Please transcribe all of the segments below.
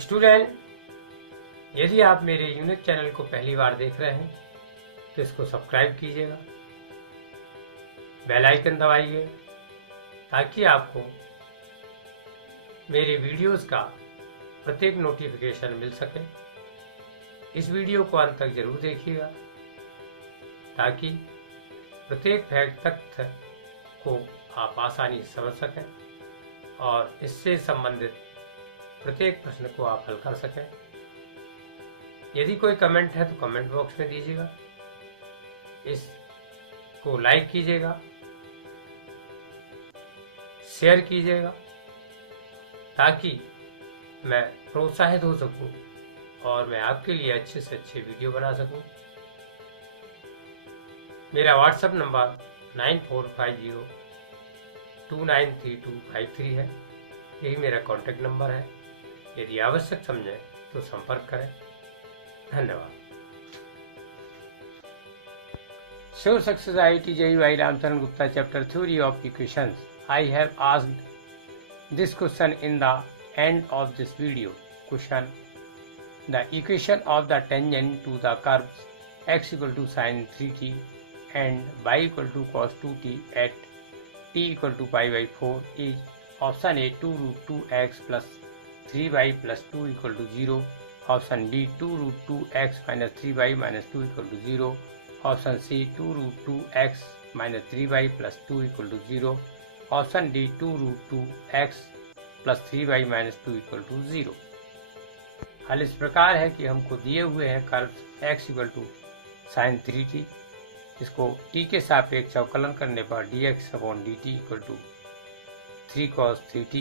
Student, यदि आप मेरे यूनिक चैनल को पहली बार देख रहे हैं तो इसको सब्सक्राइब कीजिएगा, बेल आइकन दबाइए ताकि आपको मेरे वीडियोस का प्रत्येक नोटिफिकेशन मिल सके। इस वीडियो को अंत तक जरूर देखिएगा ताकि प्रत्येक फैक्ट तथ्य को आप आसानी से समझ सकें और इससे संबंधित प्रत्येक प्रश्न को आप हल कर सकें। यदि कोई कमेंट है तो कमेंट बॉक्स में दीजिएगा, इसको लाइक कीजिएगा, शेयर कीजिएगा ताकि मैं प्रोत्साहित हो सकूं और मैं आपके लिए अच्छे से अच्छे वीडियो बना सकूं। मेरा व्हाट्सएप नंबर 9450293253 है। यही मेरा कॉन्टैक्ट नंबर है। यदि आवश्यक समझें तो संपर्क करें। धन्यवाद। Sure Success IIT JEE Ramcharan Gupta Chapter Theory of Equations. I have asked this question in the end of this video. Question: the equation of the tangent to the curves x equal to sin 3t and y equal to cos 2t at t equal to pi by 4 is option A 2 root 2x plus 3y plus 2 equal to 0, option B 2 root 2x minus 3y minus 2 equal to 0, option C 2 root 2x minus 3y plus 2 equal to 0, option D 2 root 2x plus 3y minus 2 equal to 0। हल इस प्रकार है कि हमको दिए हुए हैं curve x equal to sine 3t, इसको t के सापेक्ष अवकलन करने पर dx upon dt equal to 3 cos 3t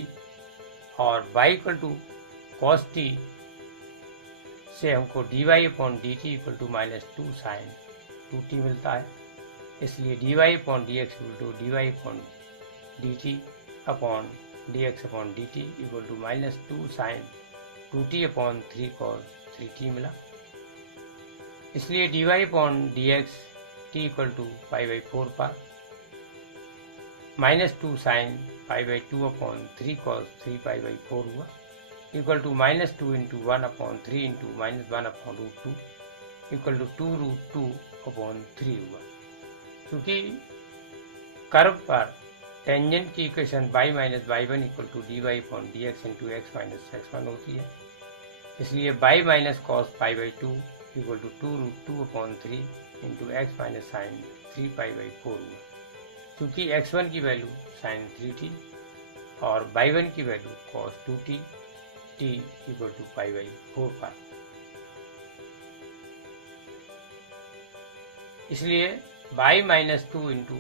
और y equal to cos t से हमको dy upon dt equal to minus 2 sine 2t मिलता है। इसलिए dy upon dx equal to dy upon dt upon dx upon dt equal to minus 2 sine 2t upon 3 cos 3t मिला। इसलिए dy upon dx t equal to pi by 4 पर minus 2 sine pi by 2 upon 3 cos 3 pi by 4 हुआ equal to minus 2 into 1 upon 3 into minus 1 upon root 2 equal to 2 root 2 upon 3 हुआ। क्योंकि curve पर tangent की equation y minus y1 equal to dy upon dx into x minus x1 होती है, इसलिए y minus cos pi by 2 equal to 2 root 2 upon 3 into x minus sine 3 pi by 4 हुआ। क्योंकि x1 की value sign 3t और y1 की value cos 2t t equal to pi by 4 पर, इसलिए y minus 2 into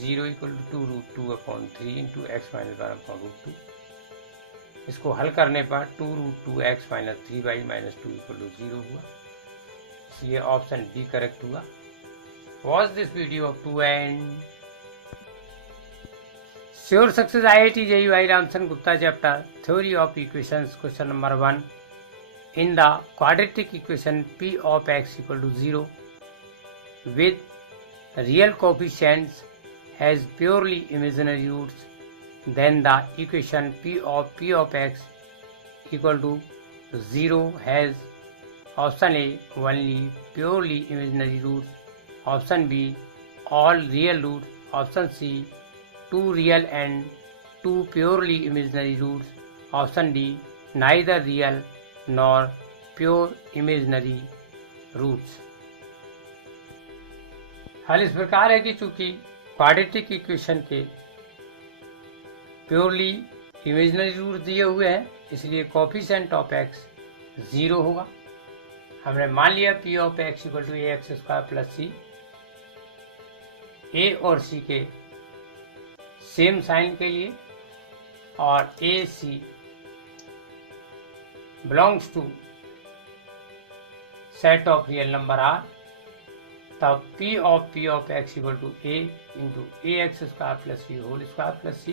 0 equal to 2 root 2 upon 3 into x minus 1 upon root 2। इसको हल करने पर 2 root 2 x minus 3y minus 2 equal to 0 हुआ। इसलिए ऑप्शन बी करेक्ट हुआ। Watch this video up to end. Sure success IIT JEE Ramcharan Gupta Chapter Theory of Equations. Question number 1. In the quadratic equation p of x equal to 0 with real coefficients has purely imaginary roots, then the equation p of x equal to 0 has option A only purely imaginary roots, option B all real roots, option C 2 real and 2 purely imaginary roots, option D neither real nor pure imaginary roots। हल इस प्रकार है कि चूंकि quadratic equation के purely imaginary root दिए हुए हैं, इसलिए कोफिशिएंट ऑफ एक्स 0 होगा। हमने मान लिया P of X equal to A x square plus C. A और सी के सेम साइन के लिए और A C belongs to set of real number R, तब P of X equal to A into A x square plus C whole square plus C.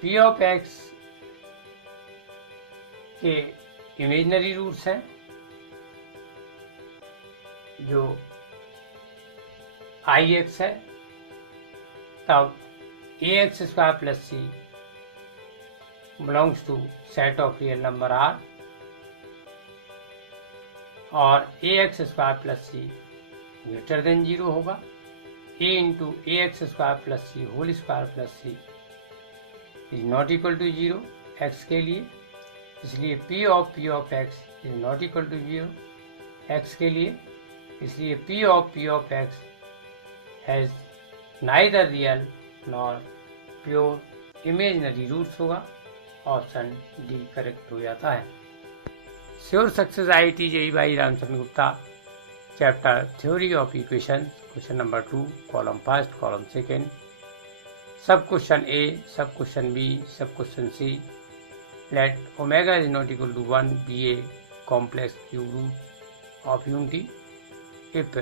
P of X के imaginary roots हैं जो I X है, तब A x square plus C belongs to set of real number R और ax square plus c greater than 0 होगा। a into A x square plus C whole square plus c is not equal to 0 x के लिए, इसलिए p of x is not equal to 0 x के लिए, इसलिए p of x has neither real nor pure imaginary roots होगा। Option D correct हो जाता है। Sure success IIT JEE by Ramchandra Gupta, chapter theory of equation, question number 2, column first, column second, sub question A, sub question B, sub question C. Let omega is not equal to 1 be a complex cube root of unity if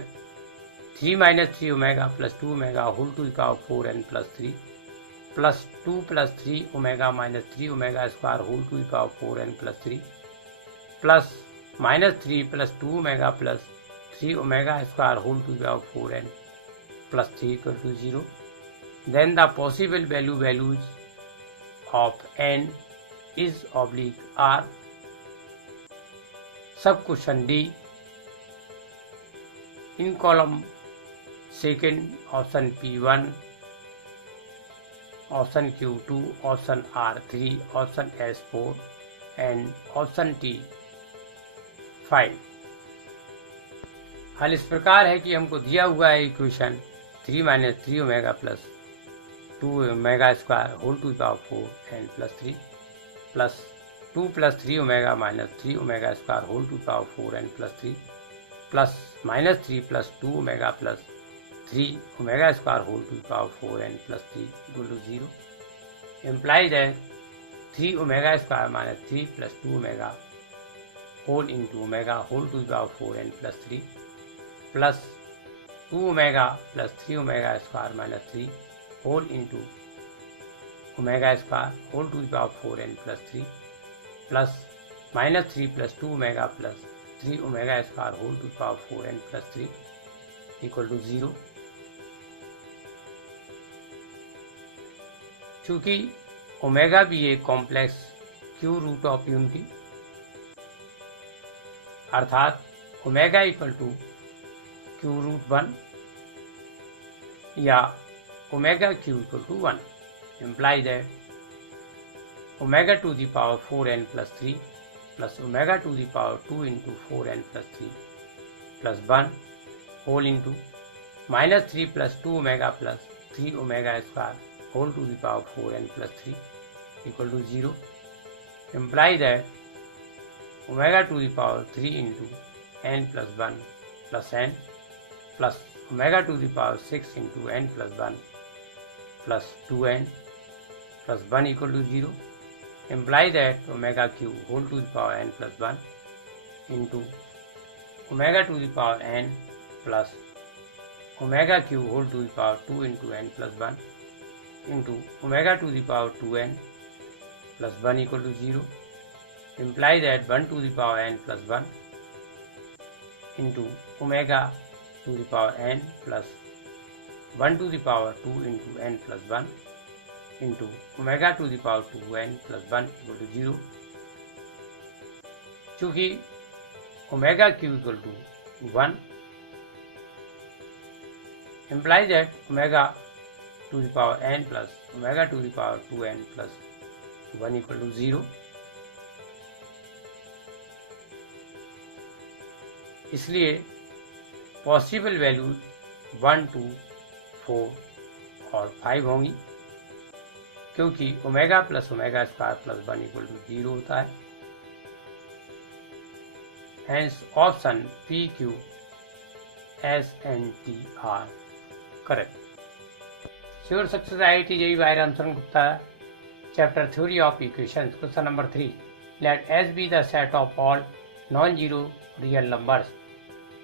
3 minus 3 omega plus 2 omega whole to the power 4n plus 3 plus 2 plus 3 omega minus 3 omega square whole to the power 4n plus 3 plus minus 3 plus 2 omega plus 3 omega square whole to the power 4n plus 3 equal to 0. Then the possible values of n is oblique r. Sub question D. In column second, option P1, option Q2, option R3, option S4 and option T5। हल इस प्रकार है कि हमको दिया हुआ है equation 3 minus 3 omega plus 2 omega square whole to the power 4 and plus 3 plus 2 plus 3 omega minus 3 omega square whole to the power 4 and plus 3 plus minus 3 plus 2 omega plus 3 omega square whole to the power 4n plus 3 equal to 0 implies that 3 omega square minus 3 plus 2 omega whole into omega whole to the power 4n plus 3 plus 2 omega plus 3 omega square minus 3 whole into omega square whole to the power 4n plus 3 plus minus 3 plus 2 omega plus 3 omega square whole to the power 4n plus 3 equal to 0। चूंकि omega भी एक complex cube root of unity अर्थात omega equal to cube root 1 या omega cube equal to 1 imply that omega to the power 4n plus 3 plus omega to the power 2 into 4n plus 3 plus 1 whole into minus 3 plus 2 omega plus 3 omega square whole to the power 4n plus 3 equal to 0 imply that omega to the power 3 into n plus 1 plus n plus omega to the power 6 into n plus 1 plus 2n plus 1 equal to 0 imply that omega cube whole to the power n plus 1 into omega to the power n plus omega cube whole to the power 2 into n plus 1 into omega to the power 2n plus 1 equal to 0 imply that 1 to the power n plus 1 into omega to the power n plus 1 to the power 2 into n plus 1 into omega to the power 2n plus 1 equal to 0। चूँकि omega q equal to 1 implies that omega to the power n plus omega to the power 2n plus 1 equal to 0। इसलिए possible values 1, 2, 4 और 5 होंगी क्योंकि omega plus omega square plus 1 equal to 0 होता है। Hence option P, Q, S and T are correct। Sure success IIT JEE by Ramcharan Gupta, chapter theory of equations, question number 3. Let S be the set of all non-zero real numbers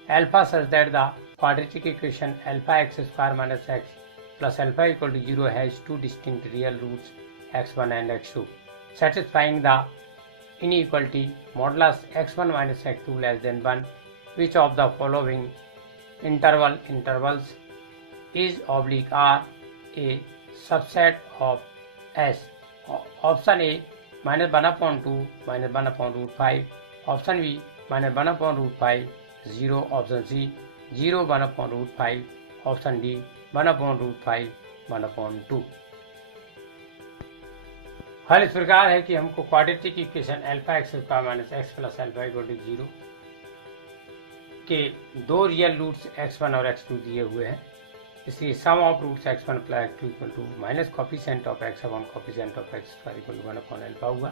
alpha such that the quadratic equation alpha x square minus x plus alpha equal to 0 has two distinct real roots x1 and x2, satisfying the inequality modulus x1 minus x2 less than 1. Which of the following intervals is oblique R a subset of S? Option A minus 1 upon 2 minus 1 upon root 5. Option B minus 1 upon root 5 0. Option C 0 1 upon root 5. Option D 1 upon root 5 1 upon 2. हल इस प्रकार है कि हमको quadratic equation alpha x square minus x plus alpha equal to 0 के दो real roots x1 और x2 दिए हुए हैं, इसलिए sum of roots x1 plus x2 equal to minus coefficient of x upon coefficient of x square equal to 1 upon alpha हुआ,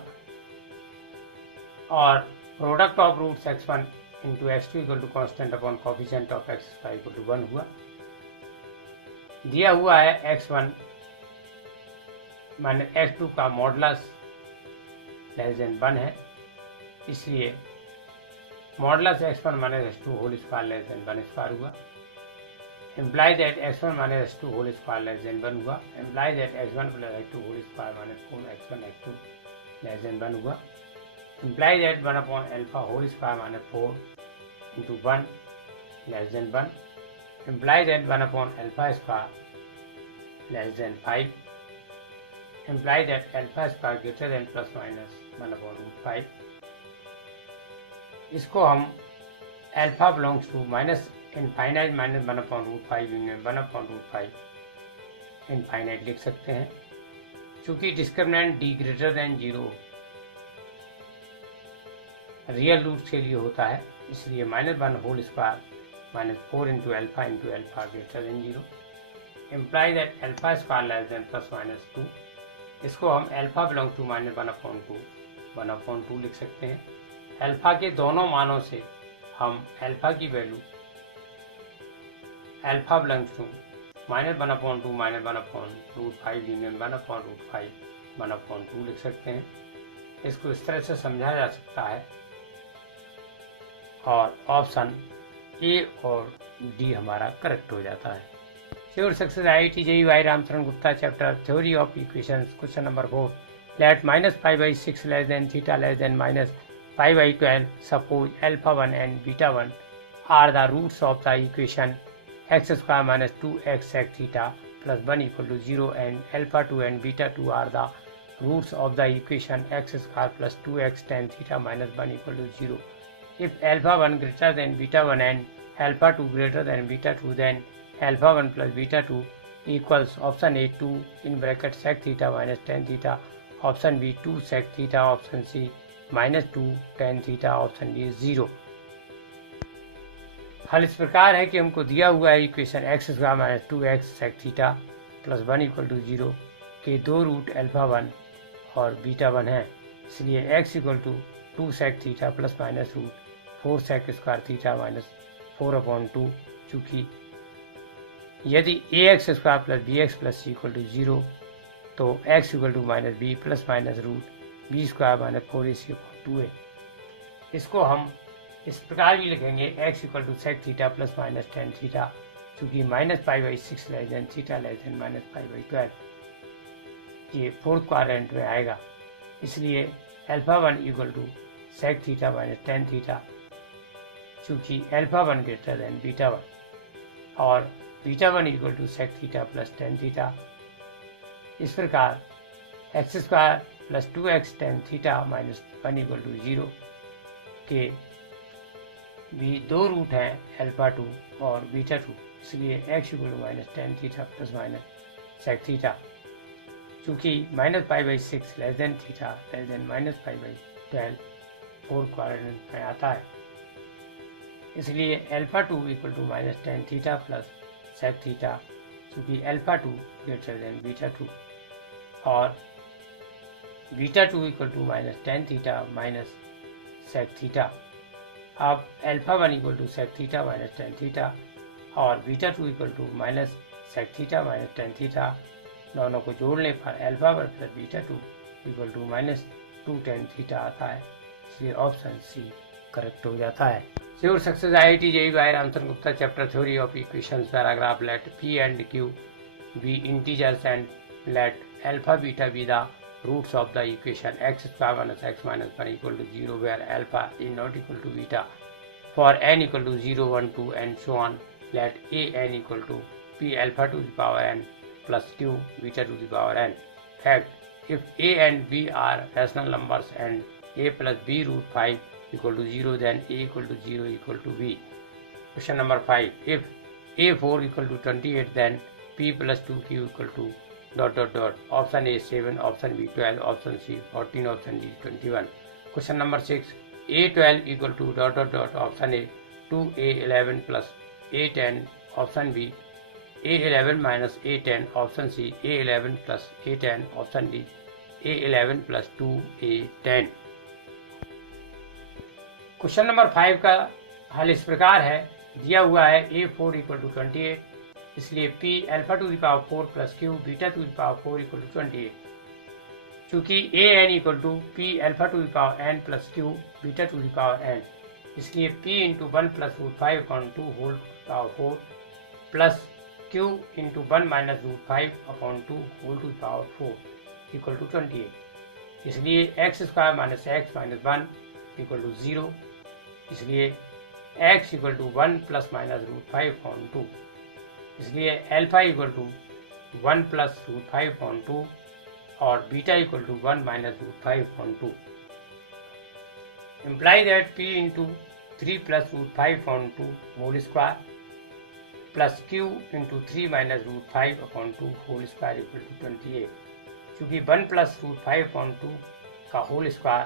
और product of roots x1 into x2 equal to constant upon coefficient of x square equal to 1 हुआ। दिया हुआ है x1 minus x2 का modulus less than 1 है, इसलिए modulus x1 minus x2 whole square less than 1 square हुआ। Imply that x1 minus x2 whole square less than 1 हुआ। Imply that x1 plus x2 whole square minus 4x1 x2 less than 1 हुआ। Imply that 1 upon alpha whole square minus 4 into 1 less than 1। Imply that 1 upon alpha square less than 5। Imply that alpha square greater than plus minus 1 upon root 5। इसको हम alpha belongs to minus infinite minus 1 upon root 5 union 1 upon root 5 infinite लिख सकते हैं। चूंकि discriminant D greater than 0 real roots के लिए होता है, इसलिए minus 1 whole square minus 4 into alpha greater than 0। Imply that alpha square less than plus minus 2। इसको हम alpha belong to minus 1 upon 2 लिख सकते हैं। अल्फा के दोनों मानों से हम अल्फा की value alpha belongs to minus 1 upon 2 minus 1 upon root 5 union 1 upon root 5 1 upon 2 लिख सकते हैं। इसको इस तरह से समझा जा सकता है, और ऑप्शन ए और डी हमारा करेक्ट हो जाता है। Sure success IIT JEE by Ramcharan Gupta chapter theory of equations question number 4। Let minus 5/6 less than theta less than minus 5/12 suppose alpha 1 and beta 1 are the roots of the equation x square minus 2x sec theta plus 1 equal to 0 and alpha 2 and beta 2 are the roots of the equation x square plus 2x tan theta minus 1 equal to 0. If alpha 1 greater than beta 1 and alpha 2 greater than beta 2, then alpha 1 plus beta 2 equals option A 2 in bracket sec theta minus tan theta, option B 2 sec theta, option C minus 2 tan theta, option D 0। हल इस प्रकार है कि हमको दिया हुआ है equation x square minus 2x sec theta plus 1 equal to 0 के दो रूट अल्फा 1 और बीटा 1 है, इसलिए x equal to 2 sec theta plus minus root 4 sec square theta minus 4 upon 2। चूँकि यदि ax square plus bx plus c equal to 0, तो x equal to minus b plus minus root b square minus 4ac upon 2 है। इसको हम इस प्रकार भी लिखेंगे x equal to sec theta plus minus tan theta, चूँकि minus 5/6 less than theta less than minus 5/12 ये फोर्थ क्वाड्रेंट में आएगा, इसलिए alpha 1 equal to sec theta minus tan theta, चूँकि अल्फा 1 ग्रेटर देन बीटा 1 और beta 1 equal to sec theta plus tan theta. इस प्रकार x square plus 2x tan theta minus 1 equal to 0 के भी दो रूट हैं अल्फा 2 और beta 2, इसलिए x equal to minus tan theta plus minus sec theta, चूँकि minus 5/6 less than theta less than minus 5/12 fourth quadrant में आता है, इसलिए alpha 2 equal to minus tan theta plus sec theta, चूँकि alpha 2 greater than beta 2 और beta 2 equal to minus tan theta minus sec theta. अब alpha 1 equal to sec theta minus tan theta और beta 2 equal to minus sec theta minus tan theta, दोनों को जोड़ने पर alpha 1 plus beta 2 equal to minus 2 tan theta आता है, इसलिए option C correct हो जाता है। Sure success IIT JEE by Ramcharan Gupta chapter theory of equations paragraph let p and q be integers and let alpha beta be the roots of the equation x square minus x minus 1 equal to 0 where alpha is not equal to beta. For n equal to 0, 1, 2 and so on, let a n equal to p alpha to the power n plus q beta to the power n. Fact, if a and b are rational numbers and a plus b root 5 equal to 0, then a equal to 0 equal to b. Question number 5. If a4 equal to 28, then p plus 2q equal to ... Option A 7, option B 12, option C 14, option D 21. Question number 6. A12 equal to ... Option A 2a11 plus a10, option B a11 minus a10, option C a11 plus a10, option D a11 plus 2a10. Question number 5 का हल इस प्रकार है, दिया हुआ है a4 equal to 28, इसलिए p alpha to the power 4 plus q beta to the power 4 equal to 28. चूंकि an equal to p alpha to the power n plus q beta to the power n, इसलिए p into 1 plus root 5 upon 2 whole power 4 plus q into 1 minus root 5 upon 2 whole to power 4 equal to 28. इसलिए x square minus x minus 1 equal to 0, इसलिए x equal to 1 plus minus root 5 upon 2, इसलिए alpha equal to 1 plus root 5 upon 2 और beta equal to 1 minus root 5 upon 2. Imply that p into 3 plus root 5 upon 2 whole square plus q into 3 minus root 5 upon 2 whole square equal to 28. चूँकि 1 plus root 5 upon 2 का whole square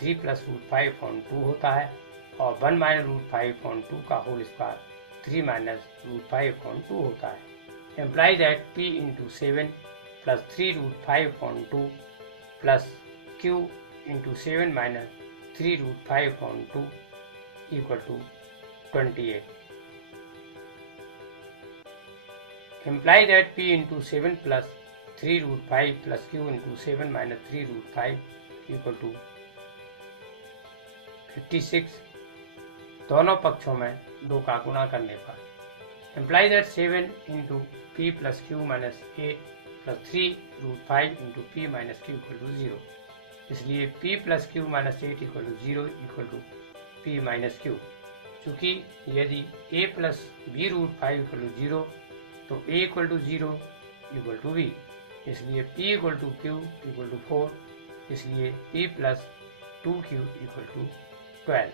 3 plus root 5 upon 2 होता है और 1 minus root 5 upon 2 का whole square 3 minus root 5 upon 2 होता है. Imply that p into 7 plus 3 root 5 upon 2 plus q into 7 minus 3 root 5 upon 2 equal to 28. Imply that p into 7 plus 3 root 5 plus q into 7 minus 3 root 5 equal to 56. दोनों पक्षों में 2 का गुणा करने पर. Imply that 7 into P plus q minus 8 plus 3 root 5 into p minus q equal to 0. इसलिए p plus q minus 8 equal to 0 equal to p minus q. चूँकि यदि a plus b root 5 equal to 0 तो a equal to 0 equal to b, इसलिए p equal to q equal to 4, इसलिए p plus 2q equal to 12.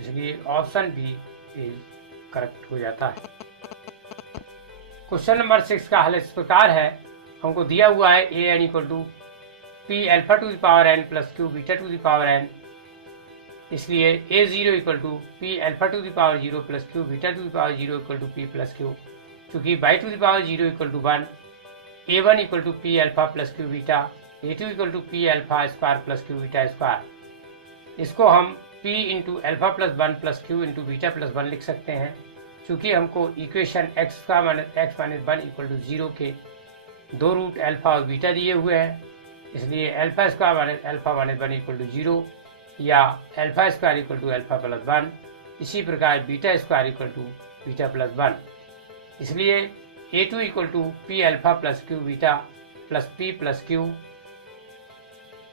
इसलिए option B is correct हो जाता है. Question number 6 का हल इस प्रकार है, हमको दिया हुआ है A N equal to p alpha to the power n plus q beta to the power n, इसलिए a zero equal to p alpha to the power 0 plus q beta to the power 0 equal to p plus q. चूँकि by to the power 0 equal to 1, a1 equal to p alpha plus q beta, a2 equal to p alpha square plus q beta square. इसको हम p into alpha plus 1 plus q into beta plus 1 लिख सकते हैं. चूँकि हमको equation x square minus x minus 1 equal to 0 के 2 root alpha और beta दिए हुए हैं, इसलिए alpha square minus alpha minus 1 equal to 0 या alpha square equal to alpha plus 1. इसी प्रकार beta square equal to beta plus 1. इसलिए a2 equal to p alpha plus q beta plus p plus q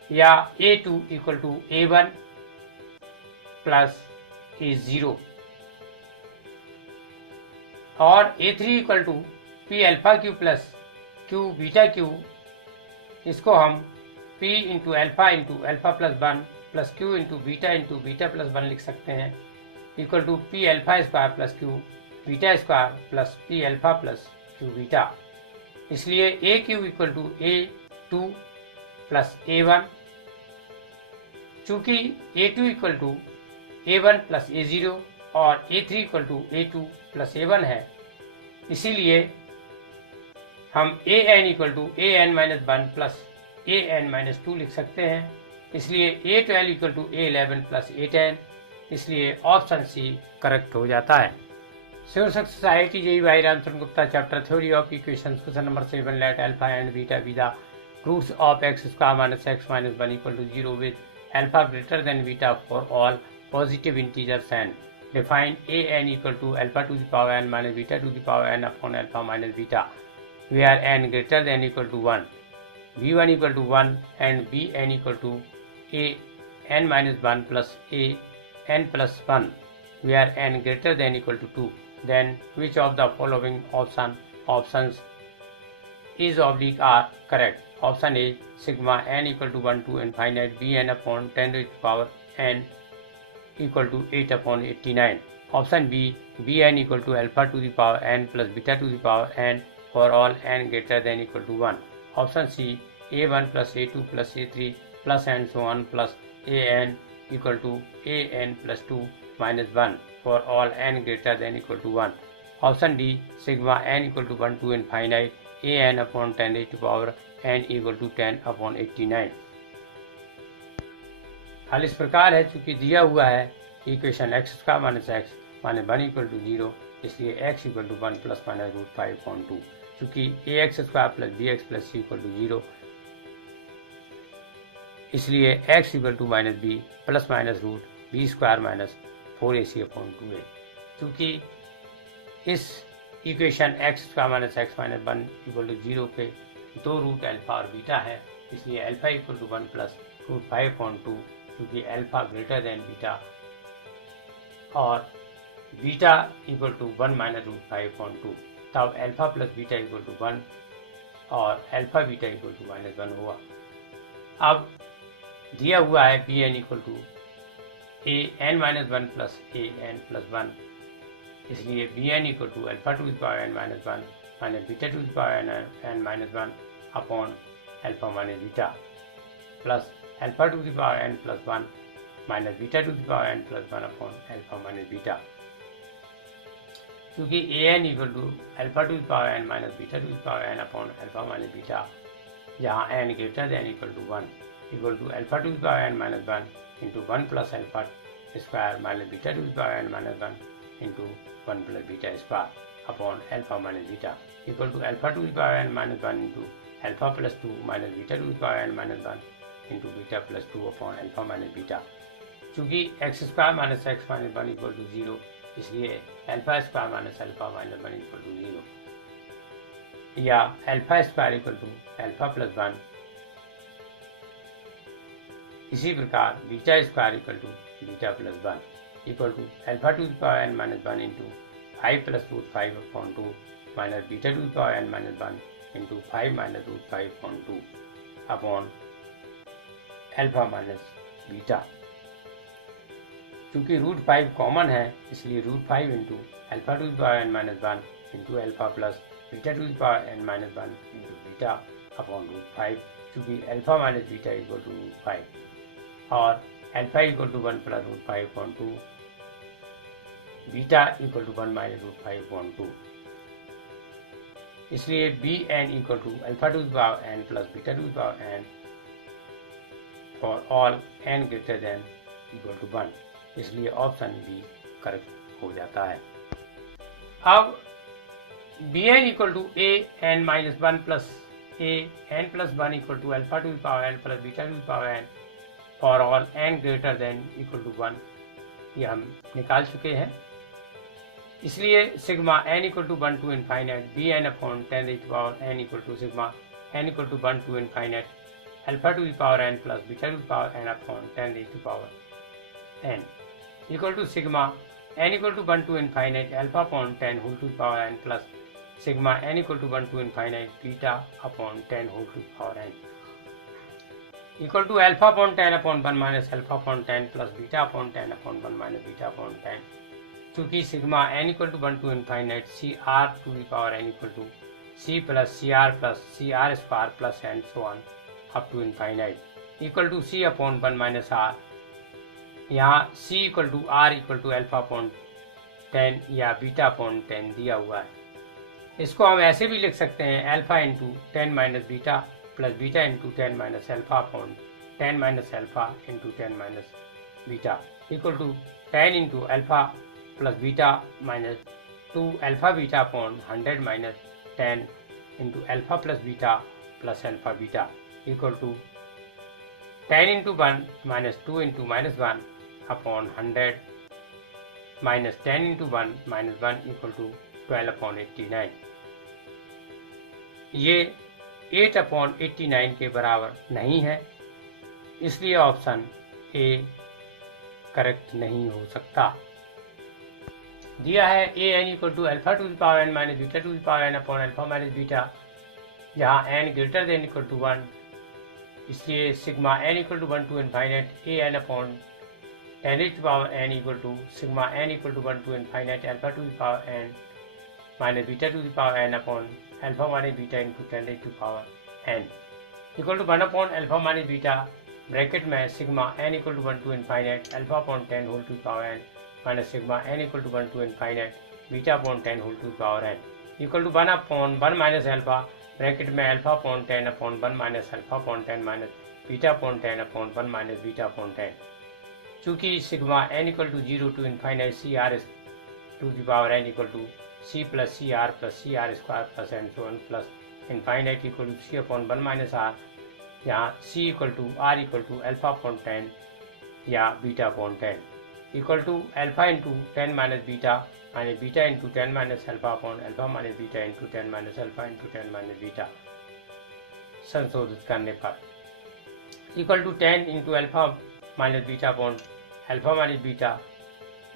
या a2 equal to a1 plus a0 और a3 equal to p alpha q plus q beta q. इसको हम p into alpha plus 1 plus q into beta plus 1 लिख सकते हैं equal to p alpha square plus q beta square plus p alpha plus q beta. इसलिए a q equal to a2 plus a1. चूँकि a2 equal to a1 plus a0 और a3 equal to a2 plus a1 है, इसीलिए हम an equal to an minus 1 plus an minus 2 लिख सकते हैं. इसलिए a12 equal to a11 plus a10, इसलिए ऑप्शन सी करेक्ट हो जाता है. Sure Success IIT JEE by Ramcharan Gupta, chapter theory of equations, question number 7. Let alpha and beta be the roots of x square minus x minus 1 equal to 0 with alpha greater than beta for all positive integers, and define a n equal to alpha to the power n minus beta to the power n upon alpha minus beta, where n greater than equal to 1, b1 equal to 1 and bn equal to a n minus 1 plus a n plus 1, where n greater than equal to 2. Then which of the following options is oblique are correct? Option A sigma n equal to 1 to infinite B N upon 10 to the power n equal to 8 upon 89. Option B b N equal to alpha to the power n plus beta to the power n for all n greater than equal to 1. Option C a1 plus a2 plus a3 plus and so on plus an equal to an plus 2 minus 1 for all n greater than equal to 1. Option D sigma n equal to 1 to infinite an upon 10 to power n equal to 10 upon 89. हल इस प्रकार है, चूंकि दिया हुआ है equation x square minus x minus 1 equal to 0, इसलिए x equal to 1 plus minus root 5/2. चूंकि a x square plus b x plus c equal to 0, इसलिए x equal to minus b plus minus root b square minus 4ac/2a. चूंकि इस equation x square minus x minus 1 equal to 0 के दो root alpha और beta है, इसलिए alpha equal to 1 plus root 5/2, क्योंकि alpha greater than beta और beta equal to 1 minus root 5/2, तब alpha plus beta equal to 1 और alpha beta equal to minus 1 हुआ. अब दिया हुआ है B N equal to A N minus 1 plus A N plus 1, इसलिए b N equal to alpha to the power N minus 1 minus beta to the power N minus 1 upon alpha minus beta plus alpha to the power n plus 1 minus beta to the power n plus 1 upon alpha minus beta. क्योंकि a N equal to alpha to the power n minus beta to the power n upon alpha minus beta, जहाँ n greater than equal to 1 equal to alpha to the power n minus 1 into 1 plus alpha square minus beta to the power n minus 1 into 1 plus beta square upon alpha minus beta equal to alpha to the power n minus 1 into alpha plus 2 minus beta to the power n minus 1 into beta plus 2 upon alpha minus beta. चूँकि x square minus x minus 1 equal to 0, इसलिए alpha square minus alpha minus 1 equal to 0, या alpha square equal to alpha plus 1. इसी प्रकार beta square equal to beta plus 1 equal to alpha to the power n minus 1 into 5 plus root 5/2 minus beta to the power n minus 1 into 5 minus root 5/2 upon alpha minus beta. चूंकि root 5 common है, इसलिए root 5 into alpha to the power n minus 1 into alpha plus beta to the power n minus 1 into beta upon root 5. चूंकि alpha minus beta equal to root 5 और alpha equal to 1 plus root 5/2, beta equal to 1 minus root 5/2, इसलिए b N equal to alpha to the power n plus beta to the power n for all n greater than equal to 1, इसलिए option B correct हो जाता है. अब B N equal to A N minus 1 plus A N plus 1 equal to alpha to the power n plus beta to the power n for all n greater than equal to 1, ये हम निकाल चुके हैं. इसलिए sigma n equal to 1 to infinite B N upon 10 to the power n equal to sigma n equal to 1 to infinite alpha to the power n plus beta to the power n upon 10 to the power n equal to sigma n equal to 1 to infinite alpha upon 10 whole to the power n plus sigma n equal to 1 to infinite beta upon 10 whole to the power n equal to alpha upon 10 upon 1 minus alpha upon 10 plus beta upon 10 upon 1 minus beta upon 10. चूँकि sigma n equal to 1 to infinite C R to the power n equal to C plus C R square plus and so on up to infinite equal to C upon 1 minus R. यहाँ C equal to R equal to alpha upon 10 या beta upon 10 दिया हुआ है. इसको हम ऐसे भी लिख सकते हैं alpha into 10 minus beta plus beta into 10 minus alpha upon 10 minus alpha into 10 minus beta equal to 10 into alpha plus beta minus 2 alpha beta upon 100 minus 10 into alpha plus beta plus alpha beta equal to 10 into 1 minus 2 into minus 1 upon 100 minus 10 into 1 minus 1 equal to 12 upon 89. ये 8 upon 89 के बराबर नहीं है, इसलिए option A correct नहीं हो सकता. दिया है A N equal to alpha to the power N minus beta to the power N upon alpha minus beta, जहाँ n greater than equal to 1, इसलिए sigma n equal to 1 to infinite A N upon 10 to power n equal to sigma n equal to 1 to infinite alpha to the power n minus beta to the power n upon alpha minus beta into 10 to power n equal to 1 upon alpha minus beta bracket में sigma n equal to 1 to infinite alpha upon 10 whole to power n minus sigma n equal to 1 to infinite beta upon 10 whole to power n equal to 1 upon 1 minus alpha bracket में alpha upon 10 upon 1 minus alpha upon 10 minus beta upon 10 upon 1 minus beta upon 10। चूँकि sigma n equal to 0 to infinite C R to the power n equal to C plus C R square plus N so one plus infinite equal to C upon 1 minus R, यहाँ C equal to R equal to alpha upon 10 या beta upon 10 equal to alpha into 10 minus beta into 10 minus alpha upon alpha minus beta into 10 minus alpha into 10 minus beta संशोधित करने पर equal to 10 into alpha minus beta upon alpha minus beta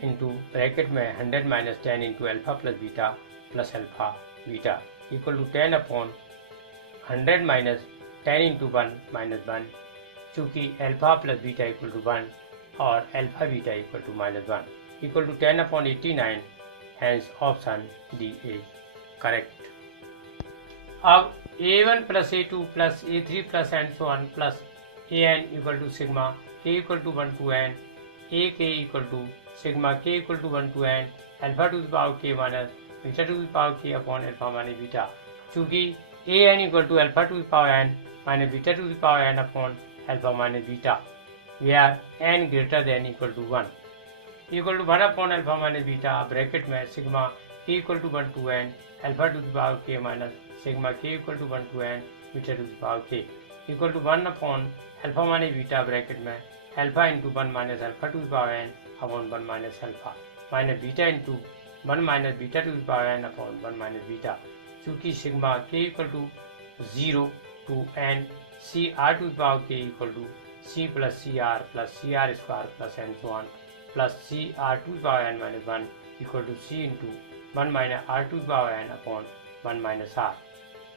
into bracket में 100 minus 10 into alpha plus beta plus alpha beta equal to 10 upon 100 minus 10 into 1 minus 1, चूँकि alpha plus beta equal to 1 और alpha beta equal to minus 1 equal to 10 upon 89, hence option D is correct. अब a1 plus a2 plus a3 plus and so one plus an equal to sigma k equal to 1 to n a k equal to sigma k equal to 1 to n alpha to the power k minus beta to the power k upon alpha minus beta, चूँकि an equal to alpha to the power n minus beta to the power n upon alpha minus beta where n greater than equal to 1 equal to 1 upon alpha minus beta bracket में sigma k equal to 1 to n alpha to the power k minus sigma k equal to 1 to n beta to the power k equal to 1 upon alpha minus beta bracket में alpha into 1 minus alpha to the power n upon 1 minus alpha minus beta into 1 minus beta to the power n upon 1 minus beta, चूँकि sigma k equal to 0 to n C R to the power k equal to C plus C R square plus N so one plus C R to the power n minus 1 equal to C into 1 minus R to the power n upon 1 minus R,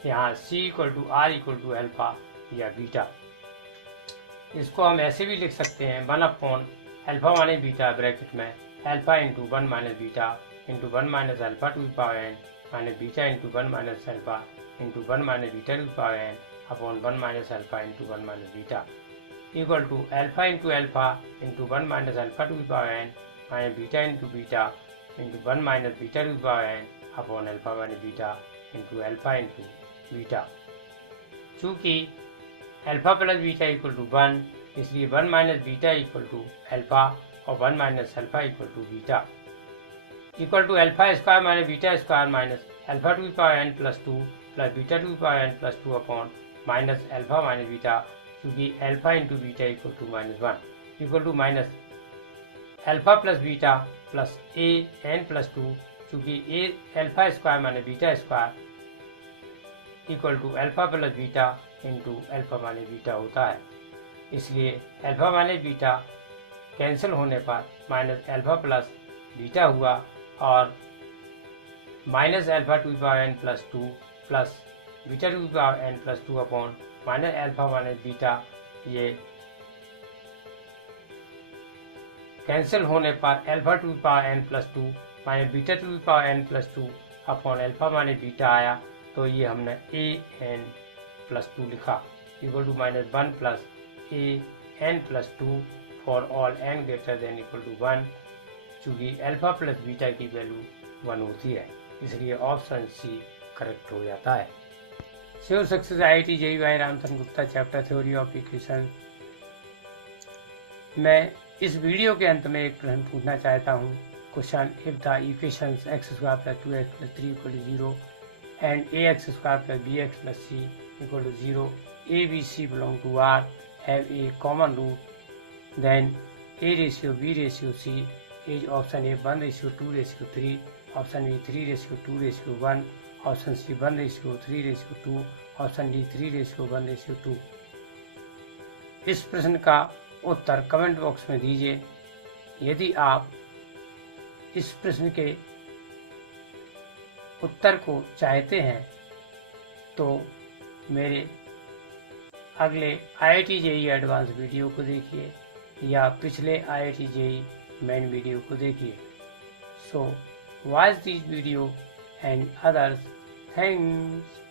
यहाँ C equal to R equal to alpha या beta. इसको हम ऐसे भी लिख सकते हैं 1 upon alpha minus beta bracket में alpha into 1 minus beta into 1 minus alpha to the power n minus beta into 1 minus alpha into 1 minus beta to the power n upon 1 minus alpha into 1 minus beta equal to alpha into 1 minus alpha to the power n minus beta into 1 minus beta to the power n upon alpha minus beta into alpha into beta. चूँकि alpha plus beta equal to 1, इसलिए 1 minus beta equal to alpha और 1 minus alpha equal to beta equal to alpha square minus beta square minus alpha to the power n plus 2 plus beta to the power n plus 2 upon minus alpha minus beta, क्योंकि alpha into beta equal to minus 1 equal to minus alpha plus beta plus A N plus 2, चूँकि A alpha square minus beta square equal to alpha plus beta into alpha minus beta होता है, इसलिए alpha minus beta cancel होने पर minus alpha plus beta हुआ और minus alpha to the power n plus 2 plus beta to the power n plus 2 upon minus alpha minus beta, ये cancel होने पर alpha to the power n plus 2 minus beta to the power n plus 2 upon alpha minus beta आया, तो ये हमने A N plus 2 लिखा equal to minus 1 plus A N plus 2 for all n greater than equal to 1, चूँकि alpha plus beta की value 1 होती है, इसलिए ऑप्शन सी करेक्ट हो जाता है। Sure success IIT JEE by Ramchandra Gupta chapter theory of equation. मैं इस वीडियो के अंत में एक प्रश्न पूछना चाहता हूँ। Question, if the equations x square plus 2x प्लस 3 equal to 0 and ax square plus bx plus c equal to 0, a b c belong to R, have a common root, then a ratio b ratio c is option A 1:2:3, option B 3:2:1, option C 1:3:2, option D 3:1:2। इस प्रश्न का उत्तर comment box में दीजिए। यदि आप इस प्रश्न के उत्तर को चाहते हैं तो मेरे अगले IIT JEE एडवांस वीडियो को देखिए या पिछले IIT JEE मेन वीडियो को देखिए. So watch this video and others. Thanks.